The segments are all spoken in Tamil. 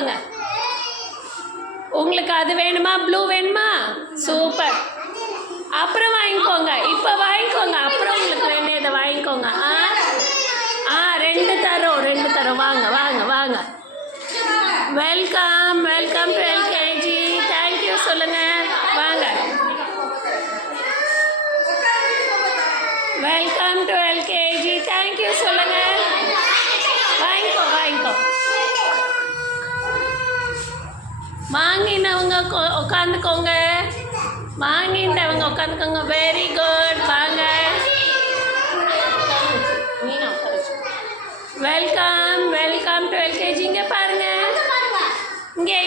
வாங்கிக்கோங்க. உங்களுக்கு அது வேணுமா, ப்ளூ வேணுமா? சூப்பர். அப்புறம் வாங்கிக்கோங்க, இப்போ வாங்கிக்கோங்க. அப்புறம் உங்களுக்கு வேணும் இதை வாங்கிக்கோங்க. ரெண்டு தரோம். வாங்க வாங்க வாங்க. Welcome welcome to LKG. Thank you சொல்லுங்க. வாங்க. Welcome to LKG. தேங்க்யூ சொல்லுங்க. வாங்கிக்கோ. வாங்கினவங்க உட்காந்துக்கோங்க. வாங்கிட்டவங்க உட்காந்துக்கோங்க. Very good. வாங்க. Welcome welcome to LKG. இங்கே பாருங்க. இங்கே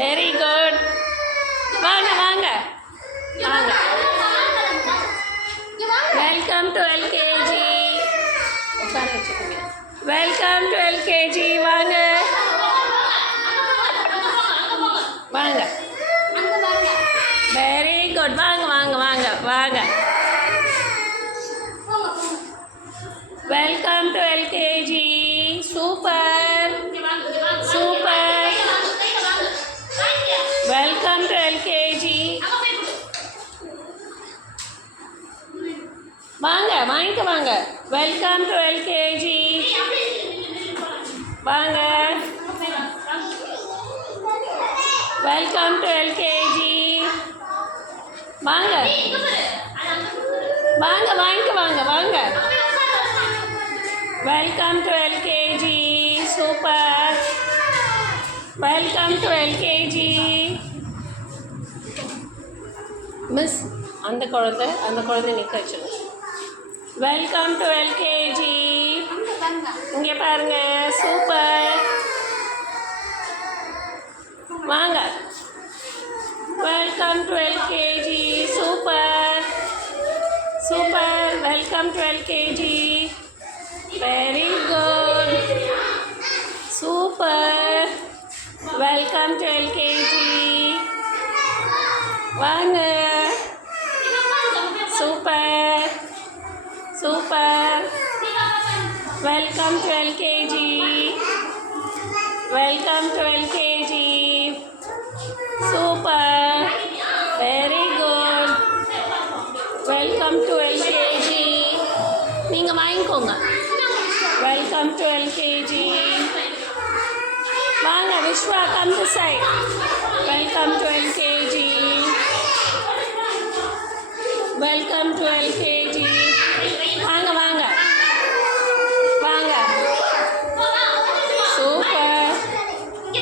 வெரி குட். வாங்க வாங்க வாங்க. Welcome to LKG. உட்கார வச்சுக்கோங்க. Welcome to LKG. வாங்க வாங்க. Very good. வாங்க வாங்க வாங்க வாங்க. Welcome to LKG. Super super. Welcome to LKG. வாங்க வாங்கிக்க வாங்க. Welcome to LKG. வாங்க. Welcome to LKG. வாங்க வாங்க வாங்கிக்க வாங்க. வாங்க. Welcome to LKG. Super. Welcome to LKG. Miss அந்த குழந்தை நிற்க வச்சிடும். Welcome to LKG. இங்கே பாருங்க. சூப்பர். வாங்க. Welcome to LKG. Super super. Welcome to LKG. Very good. Super. Welcome to LKG. வாங்க. Super super. Welcome to LKG. Welcome to LKG. Super. Very good. Welcome to LKG. நீங்கள் வாங்கிக்கோங்க. Welcome to LKG. வாங்க Vishwa, come to side. Welcome to LKG. Welcome to LKG. வாங்க வாங்க வாங்க. சூப்பர்.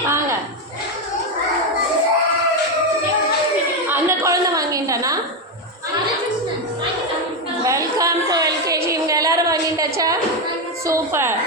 வாங்க. அந்த குழந்தை வாங்கிட்டானா? Welcome to LKG. இவங்க எல்லாரும் வாங்கிட்டாச்சா? சூப்பர்.